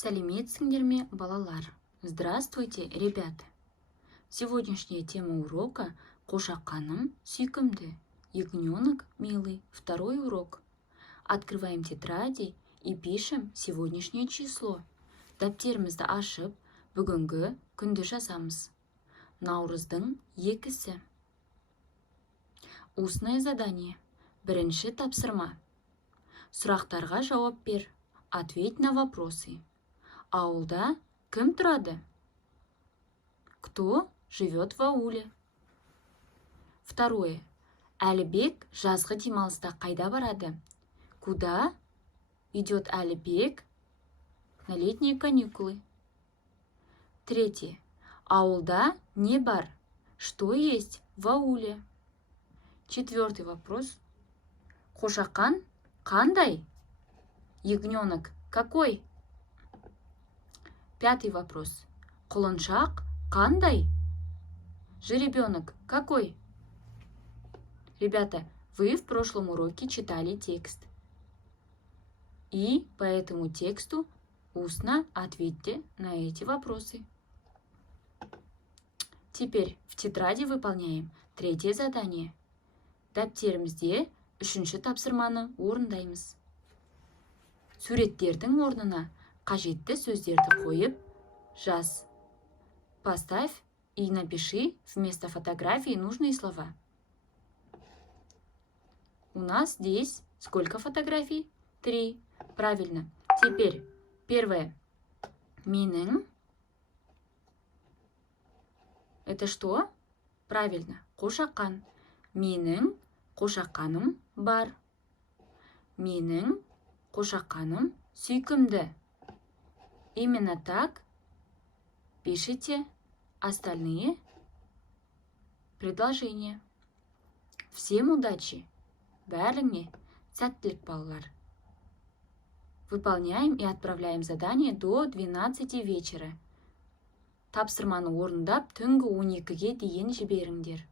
Сәлеметсіңдер ме, балалар? Здравствуйте, ребята! Сегодняшняя тема урока «Қошақаным сүйкімді». Ягненок милый. Второй урок. Открываем тетради и пишем сегодняшнее число. Дәптерімізді ашып, бүгінгі күнді жазамыз. Наурыздың 2-сі. Устное задание. Бірінші тапсырма. Сұрақтарға жауап бер. Ответь на вопросы. Ауылда кім тұрады? Кто живет в ауле? Второе. Әлібек жазғы демалыста қайда барады? Куда идет Әлібек на летние каникулы? Третье. Ауылда не бар? Что есть в ауле? Четвертый вопрос. Қошақан қандай? Ягненок какой? Пятый вопрос. Құлыншақ қандай? Жеребенок какой? Ребята, вы в прошлом уроке читали текст. И по этому тексту устно ответьте на эти вопросы. Теперь в тетради выполняем третье задание. Дәптерімізде үшінші тапсырманы орындаймыз. Суреттердің орнына қажетті сөздерді қойып, жаз. Поставь и напиши вместо фотографии нужные слова. У нас здесь сколько фотографий? 3. Правильно. Теперь первое. Менің. Это что? Правильно. Қошақан. Менің қошақаным бар. Менің қошақаным сүйкімді. Именно так пишите остальные предложения. Всем удачи! Бәріңе сәттілік, балалар! Выполняем и отправляем задание до 12 вечера. Тапсырманы орындап, түнгі 12-ге дейін жіберіңдер.